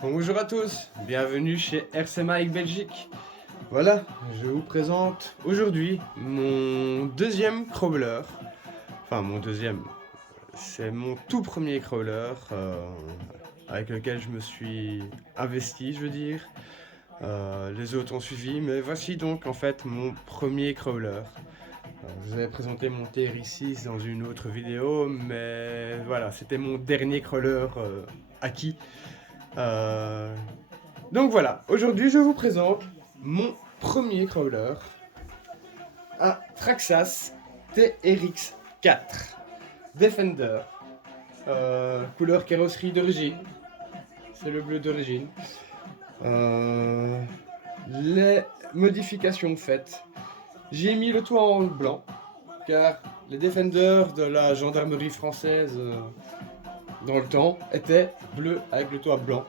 Bonjour à tous, bienvenue chez RC Mike Belgique. Voilà, je vous présente aujourd'hui mon deuxième crawler. Enfin mon deuxième, c'est mon tout premier crawler avec lequel je me suis investi, je veux dire. Les autres ont suivi, mais voici donc en fait mon premier crawler. Je vous avais présenté mon TR6 dans une autre vidéo, mais voilà, c'était mon dernier crawler acquis. Euh, donc voilà, aujourd'hui je vous présente mon premier crawler à Traxxas TRX4 Defender, couleur carrosserie d'origine, c'est le bleu d'origine. Les modifications faites, j'ai mis le toit en blanc car les Defenders de la gendarmerie française dans le temps étaient bleus avec le toit blanc.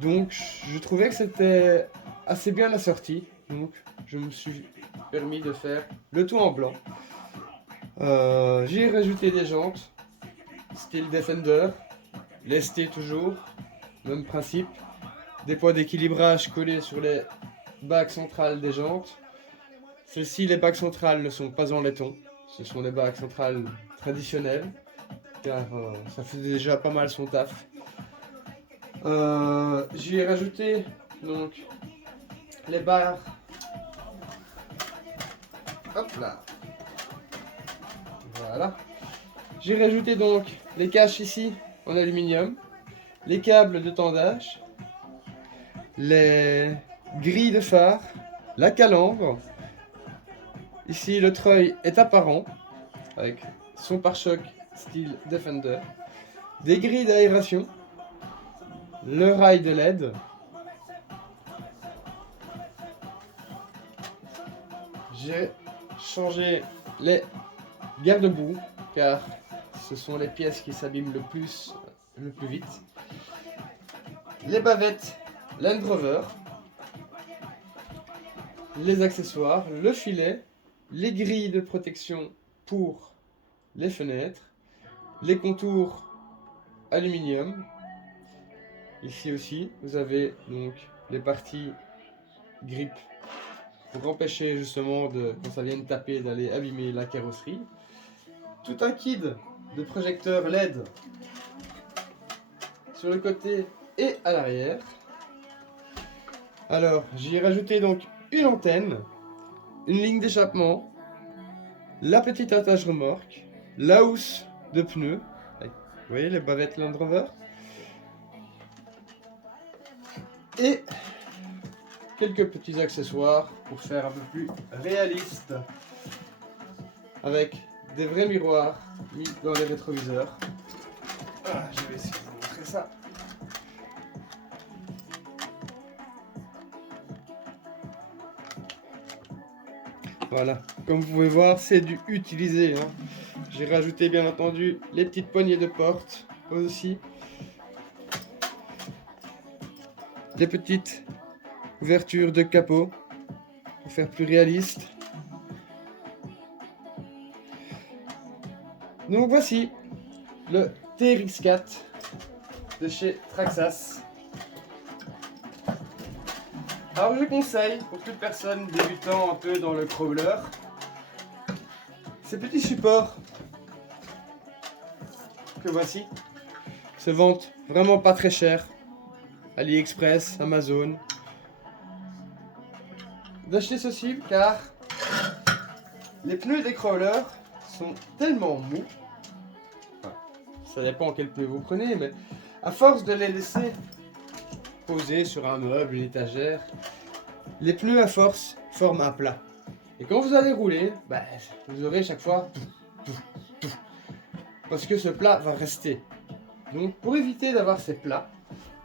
Donc je trouvais que c'était assez bien assorti, donc je me suis permis de faire le tout en blanc. J'ai rajouté des jantes style Defender, lestées toujours, même principe, des poids d'équilibrage collés sur les bagues centrales des jantes. Celles-ci, les bagues centrales ne sont pas en laiton, ce sont des bagues centrales traditionnelles car ça faisait déjà pas mal son taf. J'y ai rajouté donc les barres. Hop là. Voilà. J'ai rajouté donc les caches ici en aluminium, les câbles de tendage, les grilles de phare, la calandre. Ici le treuil est apparent avec son pare-choc style Defender, des grilles d'aération, le rail de LED. J'ai changé les garde-boue car ce sont les pièces qui s'abîment le plus vite. Les bavettes Land Rover, les accessoires, le filet, les grilles de protection pour les fenêtres, les contours aluminium. Ici aussi, vous avez donc les parties grip pour empêcher justement de, quand ça vient de taper, d'aller abîmer la carrosserie. Tout un kit de projecteurs LED sur le côté et à l'arrière. Alors, j'y ai rajouté donc une antenne, une ligne d'échappement, la petite attache remorque, la housse de pneus, avec, vous voyez les bavettes Land Rover, et quelques petits accessoires pour faire un peu plus réaliste, avec des vrais miroirs mis dans les rétroviseurs. Je vais essayer de vous montrer ça. Voilà, comme vous pouvez voir, c'est du utilisé. J'ai rajouté bien entendu les petites poignées de porte aussi. Les petites ouvertures de capot pour faire plus réaliste. Donc voici le TRX4 de chez Traxxas. Alors je conseille pour toute personne débutant un peu dans le crawler ces petits supports que voici se vendent vraiment pas très cher. AliExpress, Amazon. D'acheter ceci car les pneus des crawlers sont tellement mous. Enfin, ça dépend quel pneu vous prenez, mais à force de les laisser poser sur un meuble, une étagère, les pneus à force forment un plat. Et quand vous allez rouler, vous aurez chaque fois parce que ce plat va rester. Donc pour éviter d'avoir ces plats,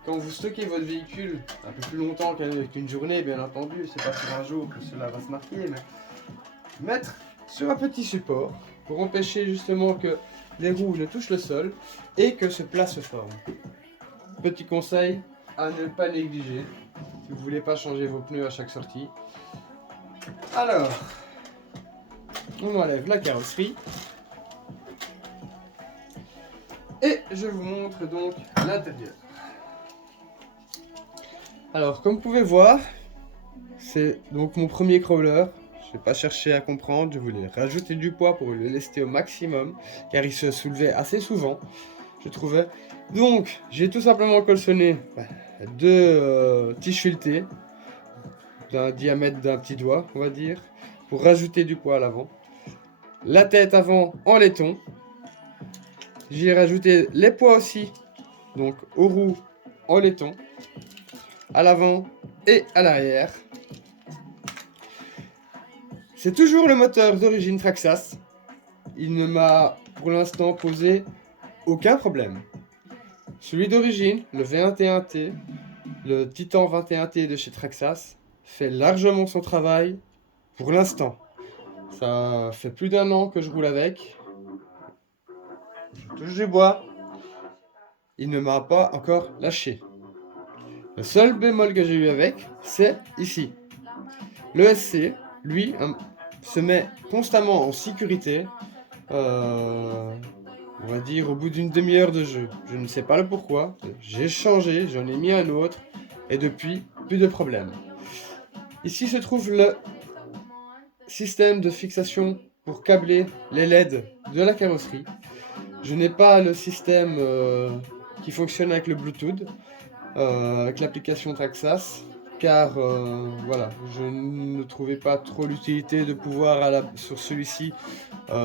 quand vous stockez votre véhicule un peu plus longtemps qu'une journée, bien entendu, c'est pas sur un jour que cela va se marquer, mais mettre sur un petit support pour empêcher justement que les roues ne touchent le sol et que ce plat se forme. Petit conseil à ne pas négliger si vous voulez pas changer vos pneus à chaque sortie. Alors, on enlève la carrosserie Et je vous montre donc l'intérieur. Alors, comme vous pouvez voir, c'est donc mon premier crawler. Je n'ai pas cherché à comprendre, je voulais rajouter du poids pour le lester au maximum, car il se soulevait assez souvent, je trouvais. Donc, j'ai tout simplement colçonné deux tiges filetées, d'un diamètre d'un petit doigt, on va dire, pour rajouter du poids à l'avant. La tête avant en laiton. J'ai rajouté les poids aussi, donc aux roues en laiton, à l'avant et à l'arrière. C'est toujours le moteur d'origine Traxxas. Il ne m'a pour l'instant posé aucun problème. Celui d'origine, le V21T, le Titan 21T de chez Traxxas, fait largement son travail pour l'instant. Ça fait plus d'1 an que je roule avec. Je touche du bois. Il ne m'a pas encore lâché. Le seul bémol que j'ai eu avec, c'est ici. Le SC, lui, se met constamment en sécurité. On va dire au bout d'une demi-heure de jeu. Je ne sais pas le pourquoi. J'ai changé, j'en ai mis un autre. Et depuis, plus de problème. Ici se trouve le système de fixation pour câbler les LED de la carrosserie. Je n'ai pas le système qui fonctionne avec le Bluetooth, avec l'application Traxxas, car voilà, je ne trouvais pas trop l'utilité de pouvoir sur celui-ci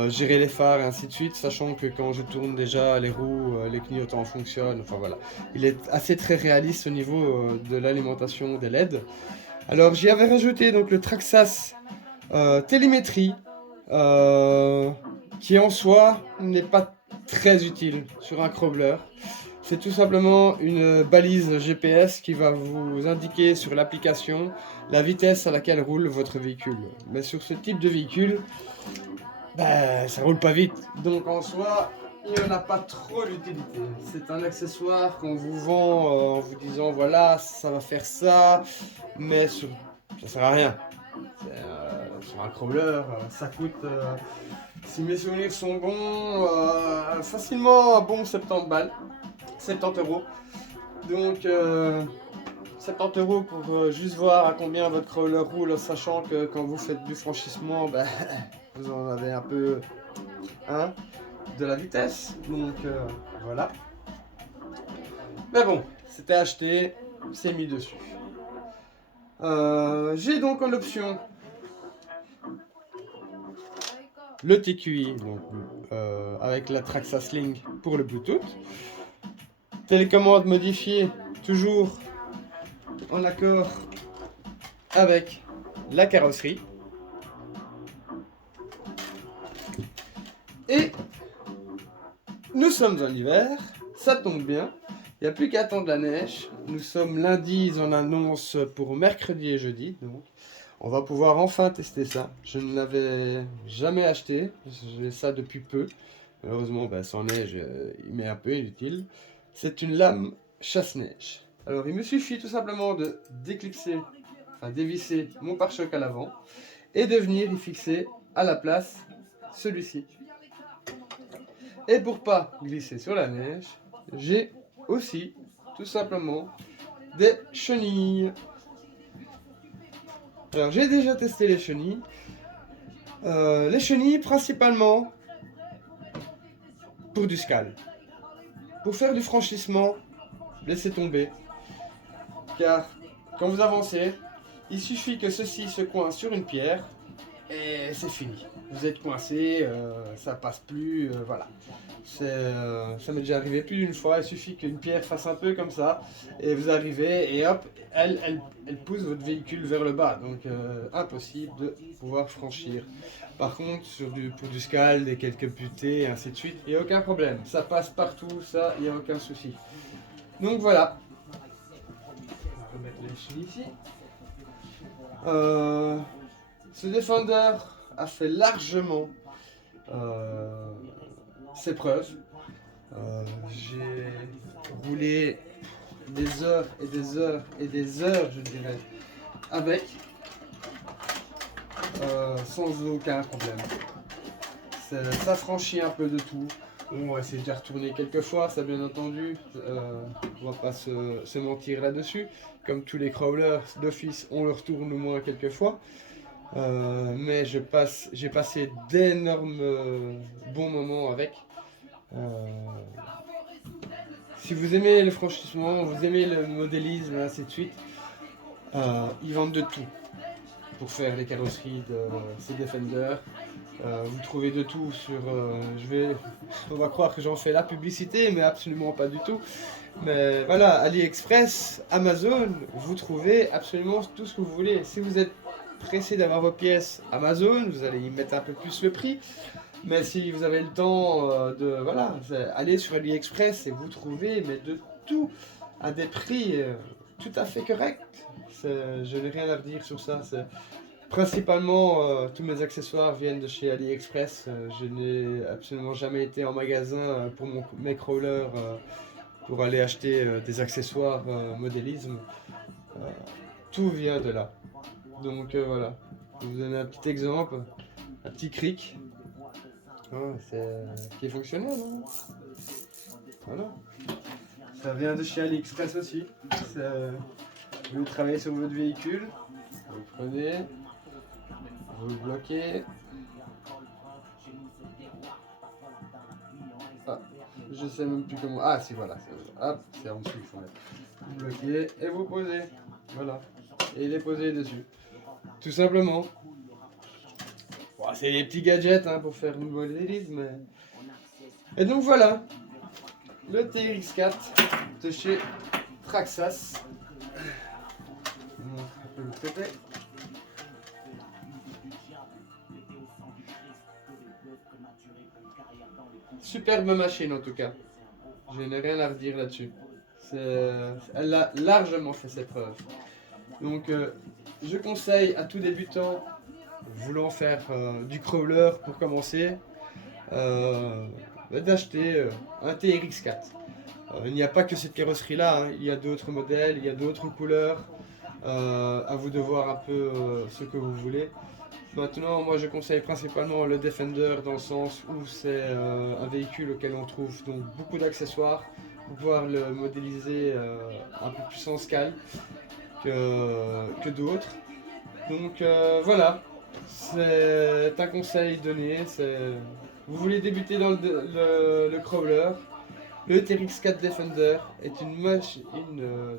gérer les phares et ainsi de suite, sachant que quand je tourne déjà les roues, les clignotants fonctionnent, enfin voilà. Il est assez très réaliste au niveau de l'alimentation des LED. Alors j'y avais rajouté donc le Traxxas télémétrie, qui en soi n'est pas très utile sur un crawler. C'est tout simplement une balise GPS qui va vous indiquer sur l'application la vitesse à laquelle roule votre véhicule. Mais sur ce type de véhicule, ça roule pas vite. Donc en soi, il n'y en a pas trop d'utilité. C'est un accessoire qu'on vous vend en vous disant voilà, ça va faire ça, mais ça sert à rien. Sur un crawler, ça coûte, si mes souvenirs sont bons, facilement un bon 70 balles. 70 euros. Donc 70 euros pour juste voir à combien votre crawler roule, sachant que quand vous faites du franchissement, vous en avez un peu de la vitesse. Donc voilà. Mais bon, c'était acheté, c'est mis dessus. J'ai donc en option le TQI, donc, avec la Traxxas Link pour le Bluetooth. Télécommande modifiée, toujours en accord avec la carrosserie. Et nous sommes en hiver, ça tombe bien, il n'y a plus qu'à attendre la neige. Nous sommes lundi, ils en annoncent pour mercredi et jeudi, donc on va pouvoir enfin tester ça. Je ne l'avais jamais acheté, j'ai ça depuis peu. Malheureusement, sans neige, il m'est un peu inutile. C'est une lame chasse-neige. Alors, il me suffit tout simplement de dévisser mon pare-choc à l'avant et de venir y fixer à la place celui-ci. Et pour pas glisser sur la neige, j'ai aussi tout simplement des chenilles. Alors, j'ai déjà testé les chenilles. Les chenilles principalement pour du scal. Pour faire du franchissement, laissez tomber. Car quand vous avancez, il suffit que ceci se coince sur une pierre et c'est fini. Vous êtes coincé, ça passe plus, voilà. Ça m'est déjà arrivé plus d'une fois, il suffit qu'une pierre fasse un peu comme ça et vous arrivez et hop, elle pousse votre véhicule vers le bas. Donc impossible de pouvoir franchir. Par contre, pour du scal, des quelques butées et ainsi de suite, il n'y a aucun problème. Ça passe partout, ça, il n'y a aucun souci. Donc voilà. On va remettre les chenilles ici. Ce Defender a fait largement ses preuves. J'ai roulé des heures et des heures et des heures, je dirais, avec, sans aucun problème. Ça franchit un peu de tout. Bon, ouais, c'est déjà retourné quelques fois, ça bien entendu. On va pas se mentir là-dessus. Comme tous les crawlers d'office, on le retourne au moins quelques fois. Mais j'ai passé d'énormes bons moments avec. Euh, Si vous aimez le franchissement, vous aimez le modélisme, et ainsi de suite, ils vendent de tout pour faire les carrosseries de ces Defender. Vous trouvez de tout sur... on va croire que j'en fais la publicité, mais absolument pas du tout. Mais voilà, AliExpress, Amazon, vous trouvez absolument tout ce que vous voulez. Si vous êtes pressé d'avoir vos pièces Amazon, vous allez y mettre un peu plus le prix. Mais si vous avez le temps voilà, allez sur AliExpress et vous trouvez mais de tout à des prix tout à fait corrects. Je n'ai rien à dire sur ça. Principalement, tous mes accessoires viennent de chez AliExpress. Je n'ai absolument jamais été en magasin pour mes crawlers pour aller acheter des accessoires modélisme. Euh, tout vient de là. Donc voilà. Je vais vous donner un petit exemple, un petit cric. Qui est fonctionnel. Hein. Voilà. Ça vient de chez AliExpress aussi. Vous travaillez sur votre véhicule. Vous prenez. Vous bloquez. Ah, je sais même plus comment. Ah si voilà. Hop, c'est en dessous. Il faut mettre. Vous bloquez et vous posez. Voilà. Et il est posé dessus. Tout simplement. Bon, c'est des petits gadgets hein, pour faire une modélisme. Mais... Et donc voilà. Le TRX4 de chez Traxxas. On peut le traiter. Superbe machine en tout cas. Je n'ai rien à redire là-dessus. Elle a largement fait ses preuves. Donc je conseille à tout débutant voulant faire du crawler pour commencer d'acheter un TRX4. Il n'y a pas que cette carrosserie là, hein. Il y a d'autres modèles, il y a d'autres couleurs. À vous de voir un peu ce que vous voulez. Maintenant, moi je conseille principalement le Defender dans le sens où c'est un véhicule auquel on trouve donc beaucoup d'accessoires pour pouvoir le modéliser un peu plus en scale que d'autres. Donc voilà, c'est un conseil donné. Vous voulez débuter dans le crawler, le TRX4 Defender est une machine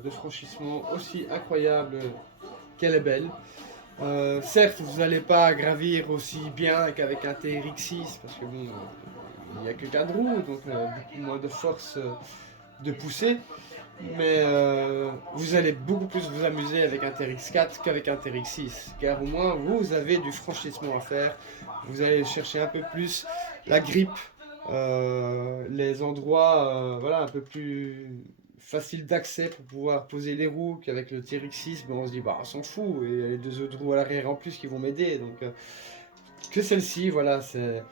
de franchissement aussi incroyable qu'elle est belle. Certes, vous n'allez pas gravir aussi bien qu'avec un TRX6 parce que bon, il n'y a que 4 roues, donc beaucoup moins de force de pousser. Mais vous allez beaucoup plus vous amuser avec un TRX4 qu'avec un TRX6, car au moins vous avez du franchissement à faire. Vous allez chercher un peu plus la grippe, les endroits voilà, un peu plus facile d'accès pour pouvoir poser les roues qu'avec le TRX6. Ben on se dit bah on s'en fout, et il y a les deux autres roues à l'arrière en plus qui vont m'aider. Donc que celle-ci, voilà, c'est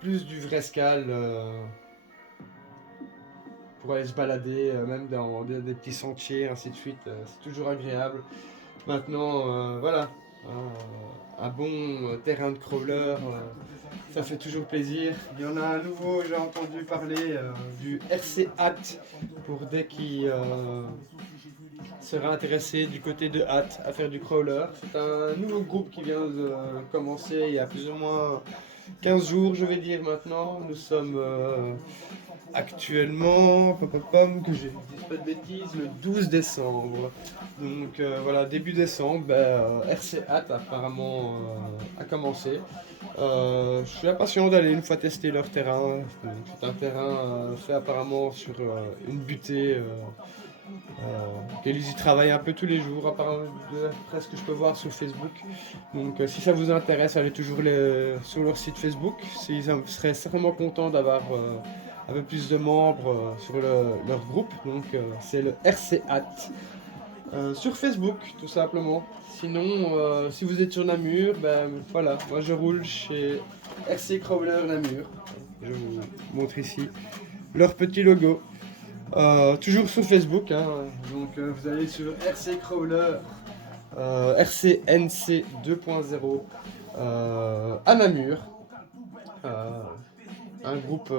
plus du vrai scale. Pour aller se balader, même dans des petits sentiers, ainsi de suite, c'est toujours agréable. Maintenant, voilà, un bon terrain de crawler, ça fait toujours plaisir. Il y en a un nouveau, j'ai entendu parler du RC Hat, pour dès qui sera intéressé du côté de Hat à faire du crawler. C'est un nouveau groupe qui vient de commencer il y a plus ou moins 15 jours, je vais dire maintenant. Nous sommes actuellement, que je dis pas de bêtises, le 12 décembre. Donc voilà, début décembre, RC Hat apparemment a commencé. Je suis impatient d'aller une fois tester leur terrain. C'est un terrain fait apparemment sur une butée. Ils y travaillent un peu tous les jours, après ce que je peux voir sur Facebook. Donc si ça vous intéresse, allez toujours sur leur site Facebook. Ils seraient certainement contents d'avoir un peu plus de membres sur leur groupe. Donc c'est le RC Hat. Sur Facebook, tout simplement. Sinon, si vous êtes sur Namur, voilà, moi je roule chez RC Crawler Namur. Je vous montre ici leur petit logo. Toujours sur Facebook, hein. Donc vous allez sur RC Crawler, RCNC 2.0 à Namur. Un groupe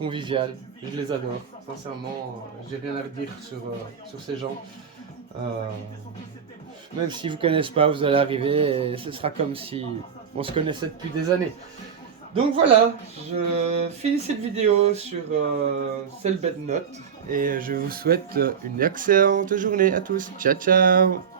convivial. Je les adore. Sincèrement, j'ai rien à redire sur ces gens. Même s'ils vous connaissent pas, vous allez arriver et ce sera comme si on se connaissait depuis des années. Donc voilà, je finis cette vidéo sur cette belle note et je vous souhaite une excellente journée à tous. Ciao ciao.